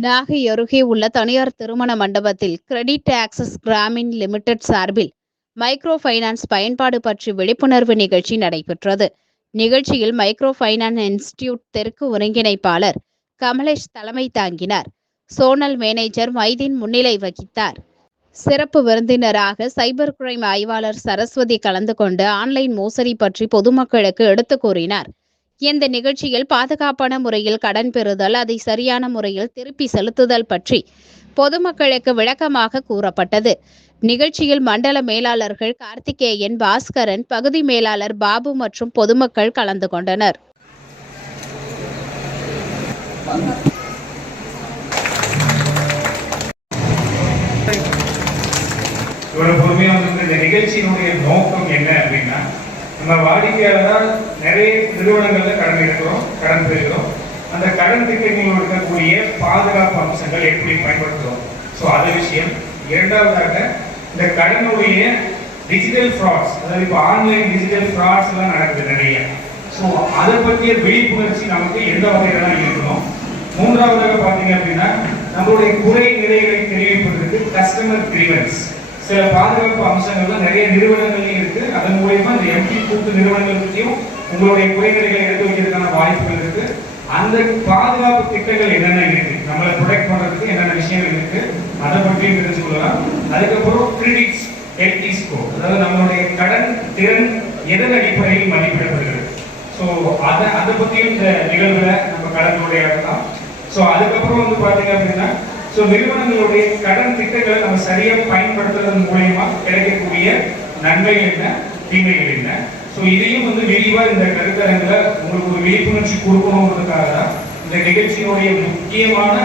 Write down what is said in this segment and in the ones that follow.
நாகை அருகே உள்ள தனியார் திருமண மண்டபத்தில் கிரெடிட் ஆக்சஸ் கிராமின் லிமிடெட் சார்பில் மைக்ரோ ஃபைனான்ஸ் பயன்பாடு பற்றி விழிப்புணர்வு நிகழ்ச்சி நடைபெற்றது. நிகழ்ச்சியில் மைக்ரோ ஃபைனான்ஸ் இன்ஸ்டிடியூட் தெற்கு ஒருங்கிணைப்பாளர் கமலேஷ் தலைமை தாங்கினார். சோனல் மேனேஜர் மைதீன் முன்னிலை வகித்தார். சிறப்பு விருந்தினராக சைபர் கிரைம் ஆய்வாளர் சரஸ்வதி கலந்து கொண்டு ஆன்லைன் மோசடி பற்றி பொதுமக்களுக்கு எடுத்துக் கூறினார். இந்த நிகழ்ச்சியில் பாதுகாப்பான முறையில் கடன் பெறுதல் அதை சரியான முறையில் திருப்பி செலுத்துதல் பற்றி பொதுமக்களுக்கு விளக்கமாக கூறப்பட்டது. நிகழ்ச்சியில் மண்டல மேலாளர்கள் கார்த்திகேயன் பாஸ்கரன் பகுதி மேலாளர் பாபு மற்றும் பொதுமக்கள் கலந்து கொண்டனர். இவ்வளவு பொறுமையா வந்து இந்த நிகழ்ச்சியினுடைய நோக்கம் என்ன அப்படின்னா நம்ம வாடிக்கையாளராக நிறைய நிறுவனங்கள்ல கடன் எடுக்கிறோம் கடன் பெறுகிறோம். அந்த கடன் திட்டங்களில் இருக்கக்கூடிய பாதுகாப்பு அம்சங்கள் எப்படி பயன்படுத்துகிறோம்? ஸோ அது விஷயம். இரண்டாவதாக இந்த கடனுடைய டிஜிட்டல் ஃப்ராட்ஸ் அதாவது இப்போ ஆன்லைன் டிஜிட்டல் ஃப்ராட்ஸ் எல்லாம் நடக்குது நிறைய. ஸோ அதை பற்றிய விழிப்புணர்ச்சி நமக்கு எந்த வகையில் தான் இருக்கணும்? மூன்றாவதாக பார்த்தீங்க அப்படின்னா நம்மளுடைய குறை நிறைகளை தெரிவிப்பதற்கு கஸ்டமர் கிரீவன்ஸ் சில பாதுகாப்பு அம்சங்கள்லாம் நிறைய நிறுவனங்கள்லையும் இருக்கு. அதன் மூலயமா இந்த எம்டி கூட்டு நிறுவனங்கள்கிட்டையும் உங்களுடைய குறைநிலைகளை எடுத்து வைக்கிறதுக்கான வாய்ப்புகள் இருக்கு. அந்த பாதுகாப்பு திட்டங்கள் என்னென்ன இருக்கு? நம்மளை ப்ரொடெக்ட் பண்றதுக்கு என்னென்ன விஷயங்கள் இருக்கு? அதை பற்றியும் தெரிஞ்சு கொள்ளலாம். அதுக்கப்புறம் கிரெடிட்ஸ் எல்டி ஸ்கோர் அதாவது நம்மளுடைய கடன் திறன் எதன் அடிப்படையில் மதிப்பிடப்படுகிறது? ஸோ அதை அதை பற்றியும் இந்த நிகழ்வுல நம்ம கலந்துரையாடலாம் ஸோ அதுக்கப்புறம் வந்து பார்த்தீங்க அப்படின்னா ஸோ நிறுவனங்களுடைய கடன் திட்டங்களை நம்ம சரியாக பயன்படுத்துறது மூலயமா கிடைக்கக்கூடிய நன்மைகள் என்ன? தீமைகள் என்ன? ஸோ இதையும் வந்து விரிவாக இந்த கருத்தரங்கில் உங்களுக்கு ஒரு விழிப்புணர்ச்சி கொடுக்கணுங்கிறதுக்காக தான் இந்த நிகழ்ச்சியினுடைய முக்கியமான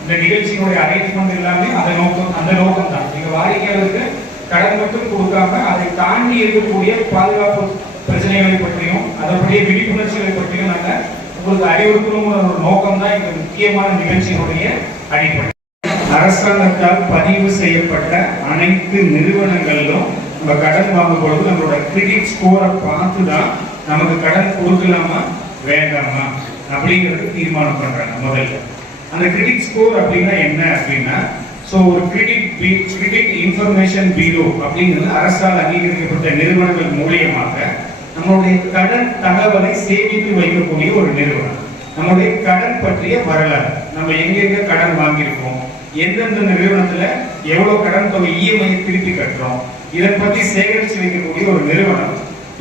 இந்த நிகழ்ச்சியினுடைய அரேஞ்ச்மெண்ட் எல்லாமே அந்த நோக்கம் அந்த நோக்கம் தான் நீங்கள் வாடிக்கையாளருக்கு கடன் மட்டும் கொடுக்காம அதை தாண்டி இருக்கக்கூடிய பாதுகாப்பு பிரச்சனைகளை பற்றியும் அதனுடைய விழிப்புணர்ச்சிகளை பற்றியும் நாங்கள் உங்களுக்கு அறிவுறுத்தணுங்கிற ஒரு நோக்கம் தான் இந்த முக்கியமான நிகழ்ச்சியினுடைய அடிப்படை. அரசாங்கத்தால் பதிவு செய்யப்பட்ட அனைத்து நிறுவனங்களிலும் நம்ம கடன் வாங்கும் பொழுது நம்மளோட கிரெடிட் ஸ்கோரை பார்த்து தான் நமக்கு கடன் கொடுக்கலாமா வேண்டாமா அப்படிங்கிறது தீர்மானம் பண்ணுறாங்க முதல்ல. அந்த கிரெடிட் ஸ்கோர் அப்படின்னா என்ன அப்படின்னா ஸோ ஒரு கிரெடிட் கிரெடிட் இன்ஃபர்மேஷன் பீரோ அப்படிங்கிறது அரசால் அங்கீகரிக்கப்பட்ட நிறுவனங்கள் மூலியமாக நம்மளுடைய கடன் தகவலை சேமித்து வைக்கக்கூடிய ஒரு நிறுவனம். நம்மளுடைய கடன் பற்றிய வரலாறு. நம்ம எங்கெங்க கடன் வாங்கியிருக்கோம்? எந்தெந்த நிறுவனத்துல எவ்வளவு கடன் தொகை இஎம்ஐ திருப்பி கட்டுறோம் இதை பத்தி சேகரிச்சு வைக்கக்கூடிய ஒரு நிறுவனம்.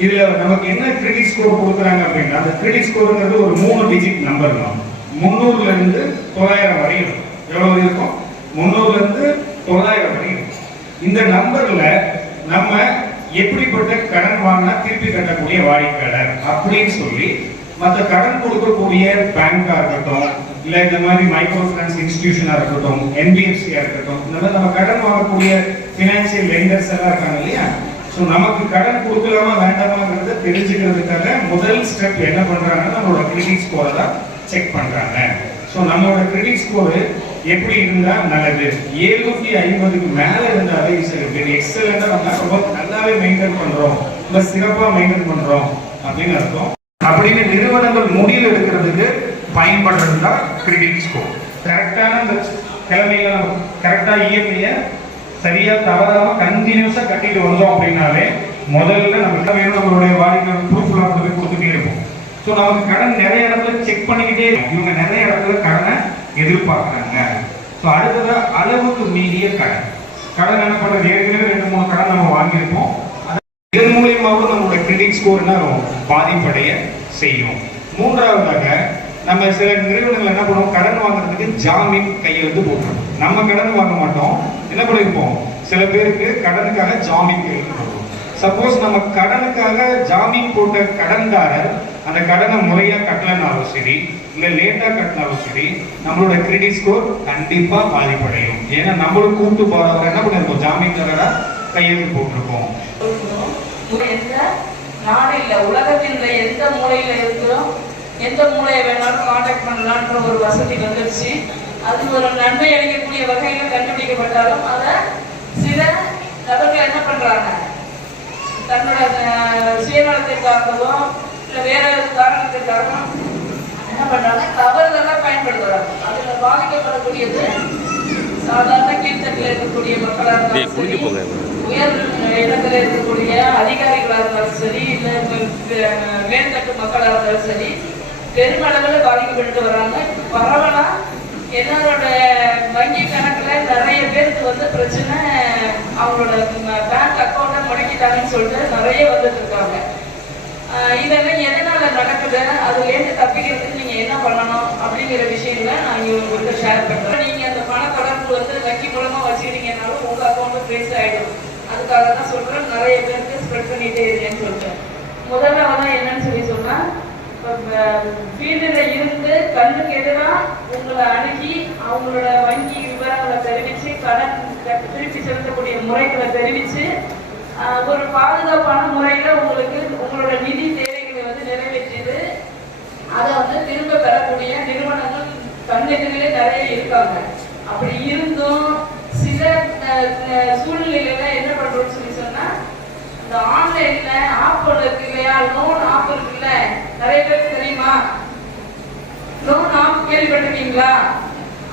இதுல நமக்கு என்ன கிரெடிட் ஸ்கோர் கொடுக்குறாங்க அப்படின்னா அந்த கிரெடிட் ஸ்கோருங்கிறது ஒரு மூணு டிஜிட் நம்பர் தான். முந்நூறுல இருந்து தொள்ளாயிரம் வரையும் எவ்வளவு இருக்கும்? முந்நூறுல இருந்து தொள்ளாயிரம் வரையும் இந்த நம்பர்ல நம்ம எப்படிப்பட்ட கடன் வாங்கினா திருப்பி கட்டக்கூடிய வாடிக்கையாளர் அப்படின்னு சொல்லி மற்ற கடன் கொடுக்கக்கூடிய பேங்கா இருக்கட்டும் இல்ல இந்த மாதிரி மைக்ரோ ஃபைனான்ஸ் இன்ஸ்டிடியூஷனா இருக்கட்டும் என்பிஎஃப்சியா இருக்கட்டும் இந்த மாதிரி நம்ம கடன் வாங்கக்கூடிய பினான்சியல் லெண்டர்ஸ் எல்லாம் இருக்காங்க இல்லையா? ஸோ நமக்கு கடன் கொடுக்கலாமா வேண்டாமாங்கிறத தெரிஞ்சுக்கிறதுக்காக முதல் ஸ்டெப் என்ன பண்றாங்கன்னா நம்மளோட கிரெடிட் ஸ்கோர் தான் செக் பண்றாங்க. ஸோ நம்மளோட கிரெடிட் ஸ்கோர் எப்படி இருந்தா நல்லது? ஏழுநூத்தி ஐம்பதுக்கு மேல இருந்தாலே இஸ் எக்ஸலண்டா நம்ம ரொம்ப நல்லாவே மெயின்டைன் பண்றோம். ரொம்ப சிறப்பா மெயின்டைன் பண்றோம். அப்படின்னு அர்த்தம். அப்படின்னு நிறுவனங்கள் முடிவு எடுக்கிறதுக்கு பயன்படுறது தான் கிரெடிட் ஸ்கோர் கரெக்டான அந்த கிழமையில நம்ம கரெக்டாக இஎம்ஐய சரியாக தவறாமல் கண்டினியூஸாக கட்டிட்டு வந்தோம் அப்படின்னாலே முதல்ல நமக்கு வேணும்? நம்மளுடைய வாடிக்கையாளர் ப்ரூஃப்லாம் கொண்டு போய் கொடுத்துட்டே இருப்போம். ஸோ நமக்கு கடன் நிறைய இடத்துல செக் பண்ணிக்கிட்டே இவங்க நிறைய இடத்துல கடனை எதிர்பார்க்குறாங்க. ஸோ அடுத்ததாக அளவுக்கு மீறிய கடன். கடன் என்ன பண்ணுறது ஏற்கனவே ரெண்டு மூணு கடன் நம்ம வாங்கியிருப்போம். இதன் மூலியமாகவும் நம்மளோட கிரெடிட் ஸ்கோர் என்ன பாதிப்படைய செய்யும். மூன்றாவதாக நம்ம சில நிறுவனங்கள் என்ன பண்ணுவோம்? கடன் வாங்குறதுக்கு ஜாமீன் கையெழுத்து போட்டுருவோம் நம்ம கடன் வாங்க மாட்டோம். என்ன பண்ணிருப்போம்? சில பேருக்கு கடனுக்காக ஜாமீன் கையெழுத்து போடுவோம் சப்போஸ் நம்ம கடனுக்காக ஜாமீன் போட்ட கடன்தாரர் அந்த கடனை முறையா கட்டலனாலும் சரி இல்ல லேட்டா கட்டினாலும் சரி நம்மளோட கிரெடிட் ஸ்கோர் கண்டிப்பா பாதிப்படையும். ஏன்னா நம்மளும் கூட்டு போறவங்க என்ன பண்ணிருக்கோம் ஜாமீன்தாரரா கையெழுத்து போட்டிருக்கோம் எந்த நாடு உலகத்தில் எந்த மூலையில இருக்கிறோம்? எந்த மூலையை வேணாலும் காண்டாக்ட் பண்ணலான்ற ஒரு வசதி வந்துருச்சு. அது ஒரு நன்மை அளிக்கக்கூடிய வகையில கண்டுபிடிக்கப்பட்டாலும் அதை சில நபர்கள் என்ன பண்றாங்க? தன்னோட சுயநலத்திற்காகவும் இல்ல வேற காரணத்திற்காகவும் பண்றாங்க? தவறுதெல்லாம் பயன்படுத்துறாங்க. அதுல பாதிக்கப்படக்கூடியது சாதாரண கீழ்த்தட்டில் இருக்கக்கூடிய மக்களா டேய், இருந்தாலும் சரி. உயர் இடத்துல இருக்கக்கூடிய அதிகாரிகளா இருந்தாலும் சரி இல்ல மேல்தட்டு மக்களா இருந்தாலும் சரி பெருமளவில் பாதிக்கப்பட்டு வராங்க பரவலா என்னோட வங்கி கணக்குல நிறைய பேருக்கு வந்து பிரச்சனை அவங்களோட பேங்க் அக்கௌண்ட்டை முடக்கிட்டாங்கன்னு சொல்லிட்டு நிறைய வந்துட்டு இருக்காங்க. இதெல்லாம் எதனால நடக்குது? அதுலேருந்து தப்பிக்கிறதுக்கு நீங்க என்ன பண்ணணும் அப்படிங்கிற விஷயங்கள நான் இங்க உங்களுக்கு ஷேர் பண்றேன். நீங்க அந்த பண தொடர்பு வந்து வங்கி மூலமா வச்சுக்கிட்டீங்கனாலும் உங்க அக்கௌண்ட் ட்ரேஸ் ஆயிடும். அதுக்காக தான் சொல்றேன். நிறைய பேருக்கு ஸ்ப்ரெட் பண்ணிட்டே இருக்கேன்னு சொல்லிட்டு. முதல்ல என்னன்னு சொல்லி ஃபீல்டில் இருந்து கண்ணுக்கு எதிராக உங்களை அணுகி அவங்களோட வங்கி விவரங்களை தெரிவித்து கடன் திருப்பி செலுத்தக்கூடிய முறைகளை தெரிவித்து ஒரு பாதுகாப்பான முறையில் உங்களுக்கு உங்களோட நிதி தேவைகளை வந்து நிறைவேற்றியது அதை வந்து திரும்ப பெறக்கூடிய நிறுவனங்கள் கண்ணெதிரிலே நிறைய இருக்காங்க. அப்படி இருந்தும் சில அஹ், சூழ்நிலையில என்ன பண்ணுறோம்னு சொல்லி சொன்னால் இந்த ஆன்லைனில் ஆப் ஒன்று இருக்கு இல்லையா லோன் ஆப் இருக்குல்ல நிறைய பேருக்கு தெரியுமா லோன் ஆப் கேள்விப்பட்டிருக்கீங்களா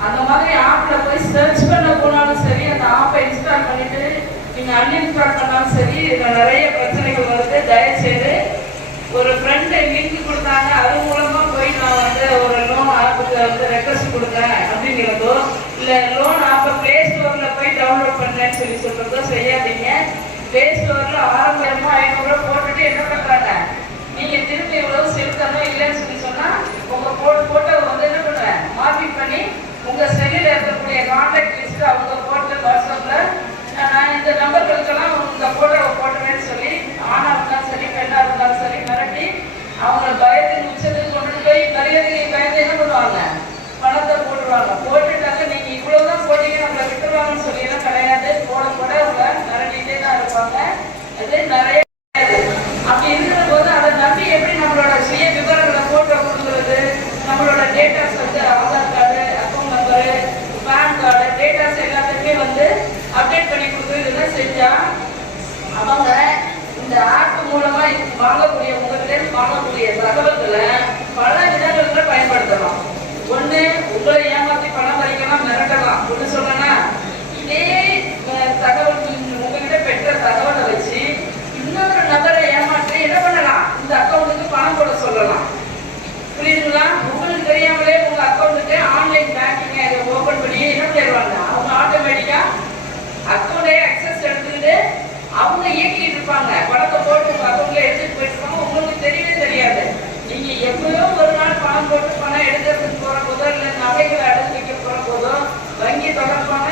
அந்த மாதிரி ஆப்ல போய் சர்ச் பண்ண போனாலும் சரி அந்த ஆப்பை இன்ஸ்டால் பண்ணிட்டு நீங்க அன்இன்ஸ்டால் பண்ணாலும் சரி நிறைய பிரச்சனைகள் வருது. தயவுசெய்து ஒரு ஃப்ரெண்டு லிங்க் கொடுத்தாங்க அது மூலமா போய் நான் வந்து ஒரு லோன் ஆப்புக்கு வந்து ரெக்வஸ்ட் கொடுத்தேன் அப்படிங்கிறதோ இல்லை லோன் ஆப்பை பிளே ஸ்டோர்ல போய் டவுன்லோட் பண்ணேன்னு சொல்லி சொல்றதோ செய்யாதீங்க. பிளே ஸ்டோர்ல ஆரம்பமா ஐநூறு போட்டுட்டு என்ன பண்றாங்க? நீங்க திருப்பி இவ்வளோ செலுத்தணும் இல்லைன்னு சொல்லி சொன்னா உங்க போட்டு போட்டோவை வந்து பண்ணி உங்க செல்லில் இருக்கக்கூடிய கான்டாக்ட் லிஸ்ட் அவங்க போட்டு வாட்ஸ்அப்ல நான் இந்த நம்பர்களுக்கெல்லாம் உங்க போட்டோவை போட்டுறேன்னு சொல்லி ஆணாக இருந்தாலும் சரி பெண்ணா இருந்தாலும் சரி மிரட்டி அவங்க பயத்தின் உச்சத்துக்கு கொண்டு போய் மரியாதையை பயந்து என்ன பண்ணுவாங்க? பணத்தை போட்டுருவாங்க. போட்டுட்டாங்க நீங்க இவ்வளவுதான் போட்டீங்க நம்மளை விட்டுருவாங்கன்னு சொல்லி எல்லாம் கிடையாது. போட போட அவங்க மிரட்டிகிட்டே தான் இருப்பாங்க. அது நிறைய அப்படி இருக்கிற போது அதை நம்பி எப்படி நம்மளோட சுய விவரங்களை போட்டோ கொடுக்குறது நம்மளோட டேட்டாஸ் வந்து Aadhaar card account number PAN card datas எல்லாத்தையுமே வந்து அப்டேட் பண்ணி கொடுக்குறது இதெல்லாம் செஞ்சா அவங்க இந்த ஆப் மூலமா இது வாங்கக்கூடிய உங்ககிட்ட இருந்து வாங்கக்கூடிய தகவல்களை பல விதங்கள்ல பயன்படுத்தலாம் ஒண்ணு உங்களை ஏமாத்தி பணம் பறிக்கலாம் மிரட்டலாம் ஒண்ணு சொல்லனா இதே அஹ், தகவல் நீங்க உங்ககிட்ட பெற்ற தகவலை வச்சு இன்னொரு நபரை ஏமாற்றி என்ன பண்ணலாம் இந்த அக்கௌண்ட்டுக்கு பணம் போட சொல்லலாம் புரியுதுங்களா உங்களுக்கு தெரியாமலே உங்க அக்கௌண்ட்டுக்கு ஆன்லைன் பேங்கிங் ஓபன் பண்ணி என்ன பண்ணிடுவாங்க அவங்க ஆட்டோமேட்டிக்கா அக்கௌண்டே அக்சஸ் எடுத்துக்கிட்டு அவங்க இயக்கிட்டு இருப்பாங்க பணத்தை போட்டு உங்க அக்கௌண்ட்ல எடுத்துட்டு போயிருப்பாங்க உங்களுக்கு தெரியவே தெரியாது நீங்க எப்பயோ ஒரு நாள் பணம் போட்டு பணம் எடுக்கிறதுக்கு போற போதோ இல்ல நகைகளை அடகு வைக்க போற போதோ வங்கி தொடர்பான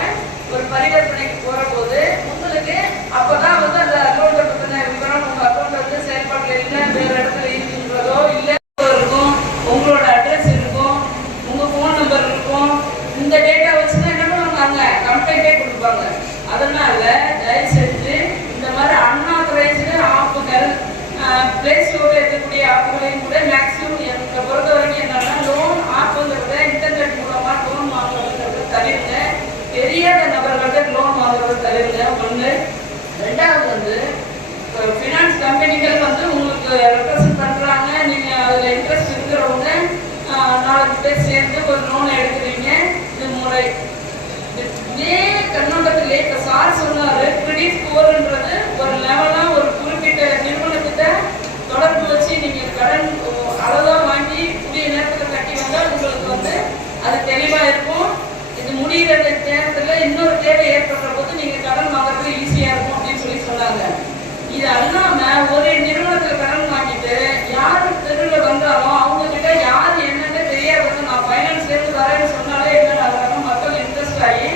ஒரு பரிவர்த்தனைக்கு போற போது உங்களுக்கு அப்பதான் வந்து அந்த அக்கௌண்ட்டை பத்தின விவரம் உங்க அக்கௌண்ட் வந்து செயல்பாட்டுல இல்ல வேற இடத்துல இருக்குன்றதோ இல்ல இருக்கும் உங்களோட அட்ரஸ் இருக்கும் உங்க ஃபோன் நம்பர் இருக்கும் இந்த டேட்டா வச்சு தான் என்ன பண்ணுவாங்க கம்ப்ளைண்டே கொடுப்பாங்க அதனால தயவு செஞ்சு இந்த மாதிரி அன்ஆத்தரைஸ்டு ஆப்புகள் பிளே ஸ்டோர்ல இருக்கக்கூடிய ஆப்புகளையும் கூட மேக்ஸிமம் எனக்கு பொறுத்த வரைக்கும் என்னன்னா லோன் ஆப்புங்கிறத இன்டர்நெட் மூலமா லோன் வாங்குறதுங்கிறது தவிர்ங்க தெரியாத நபர்கள்ட்ட லோன் வாங்குறது தவிர்ங்க ஒண்ணு ரெண்டாவது வந்து ஃபினான்ஸ் கம்பெனிகள் வந்து உங்களுக்கு ரெப்ரசன்ட் பண்றாங்க நீங்க இன்ட்ரெஸ்ட் இருக்கிறவங்க நாலஞ்சு பேர் சேர்ந்து ஒரு லோன் எடுக்கிறீங்க. இது முறை. இதே கண்ணோட்டத்திலே இப்ப சார் சொன்னாரு கிரெடிட் ஸ்கோர்ன்றது ஒரு லெவலா ஒரு குறிப்பிட்ட நிறுவனத்திட்ட தொடர்பு வச்சு நீங்க கடன் அளவா வாங்கி கூடிய நேரத்துல கட்டி வந்தா உங்களுக்கு வந்து அது தெளிவா இருக்கும். இது முடிகிற நேரத்துல இன்னொரு தேவை ஏற்படுற போது நீங்க கடன் வாங்குறது ஈஸியா இருக்கும் அப்படின்னு சொல்லி சொன்னாங்க. இது அல்லாம ஒரு நிறுவனத்துல கடன் வாங்கிட்டு யாரு தெருவில் வந்தாலும் அவங்க கிட்ட யார் என்னன்னு தெரியாதவங்க நான் ஃபைனான்ஸ்ல இருந்து வரேன்னு சொன்னாலே என்ன ஆகுறாங்க மக்கள் இன்ட்ரெஸ்ட் ஆகி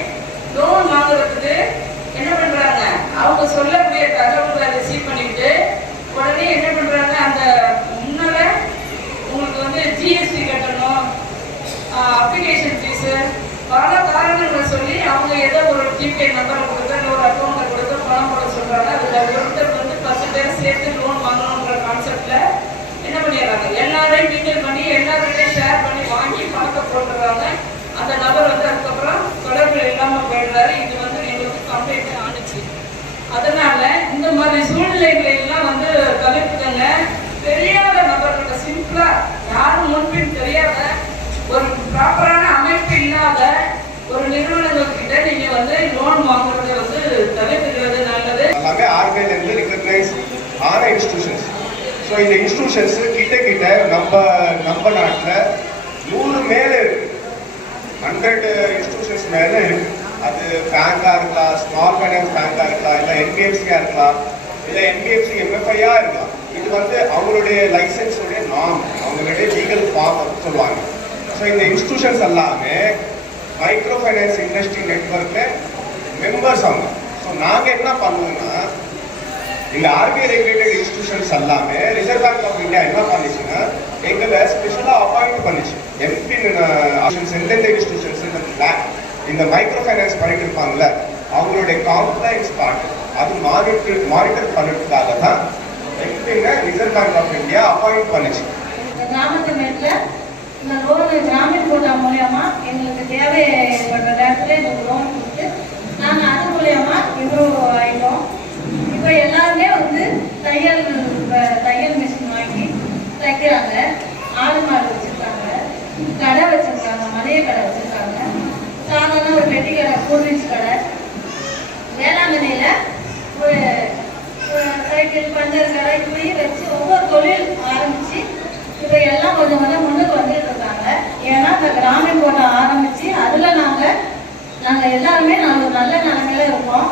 லோன் வாங்குறதுக்கு என்ன பண்றாங்க அவங்க சொல்லக்கூடிய தகவல்களை ரிசீவ் பண்ணிட்டு உடனே என்ன பண்றாங்க அந்த முன்னால உங்களுக்கு வந்து ஜிஎஸ்டி கட்டணும் அப்ளிகேஷன் ஃபீஸ் பல காரணங்களை சொல்லி அவங்க ஏதோ ஒரு ஜிபே நம்பரை கொடுத்து இல்லை ஒரு அக்கௌண்ட்டை கொடுத்து பணம் போட சொல்றாங்க. அதுல ஒருத்தர் வந்து பத்து பேர் சேர்த்து லோன் வாங்கணுன்ற கான்செப்ட்ல என்ன பண்ணிடுறாங்க? எல்லாரையும் மிங்கிள் பண்ணி எல்லாருக்கிட்டையும் ஷேர் பண்ணி வாங்கி பணத்தை போட்டுறாங்க அந்த நபர் வந்து அதுக்கப்புறம் ஸோ இந்த இன்ஸ்டிடியூஷன்ஸ் கிட்ட கிட்ட நம்ம நம்ம நாட்டில் நூறு மேலே இருக்கு. ஹண்ட்ரட் இன்ஸ்டிடியூஷன்ஸ் மேலே இருக்கு. அது பேங்காக இருக்கலாம் ஸ்மால் ஃபைனான்ஸ் பேங்காக இருக்கலாம் இல்லை என்பிஎஃப்சியாக இருக்கலாம் இல்லை என்பிஎஃப்சி எம்எஃப்ஐயாக இருக்கலாம். இது வந்து அவங்களுடைய லைசன்ஸுடைய நாம் அவங்களுடைய லீகல் ஃபார்ம் சொல்லுவாங்க. ஸோ இந்த இன்ஸ்டிடியூஷன்ஸ் எல்லாமே மைக்ரோ ஃபைனான்ஸ் இண்டஸ்ட்ரி நெட்ஒர்க்கில் மெம்பர்ஸ் அவங்க. ஸோ நாங்கள் என்ன பண்ணுவோம்னா இந்த ஆர்பிஐ ரெகுலேட்டட் இன்ஸ்டிடியூஷன்ஸ் எல்லாமே ரிசர்வ் பேங்க் ஆஃப் இந்தியா என்ன பண்ணிச்சுன்னா எங்களை ஸ்பெஷலாக அப்பாயிண்ட் பண்ணிச்சு. எம்பி எந்தெந்த இன்ஸ்டிடியூஷன்ஸ் இந்த இந்த மைக்ரோ ஃபைனான்ஸ் பண்ணிட்டு இருப்பாங்கல்ல அவங்களுடைய காம்ப்ளைன்ஸ் பார்ட் அது மானிட்டர் மானிட்டர் பண்ணுறதுக்காக தான் எம்பிங்க Reserve Bank of India appoint பண்ணிச்சு. இந்த கிராமத்து மேட்ல இந்த லோனு கிராமின் கோட்டா எங்களுக்கு தேவைப்படுற நேரத்துல எங்களுக்கு லோன் கொடுத்து நாங்கள் அது மூலயமா இம்ப்ரூவ் ஆயிட்டோம் இப்போ எல்லாருமே வந்து தையல் தையல் மிஷின் வாங்கி தைக்கிறாங்க. ஆடு மாடு வச்சுருக்காங்க. கடை வச்சுருக்காங்க. மளிகை கடை வச்சுருக்காங்க. சாதாரண ஒரு பெட்டி கடை கூல்ட்ரிங்க்ஸ் கடை. வேளாங்கண்ணியில் ஒரு சைக்கிள் பஞ்சர் கடை இப்படி வச்சு ஒவ்வொரு தொழில் ஆரம்பித்து இப்போ எல்லாம் கொஞ்சம் கொஞ்சம் முன்னுக்கு வந்துட்டு இருக்காங்க. ஏன்னா இந்த கிராமின் கோட்டை ஆரம்பித்து அதில் நாங்கள் நாங்கள் எல்லாருமே நாங்கள் நல்ல நிலைமையில இருக்கோம்.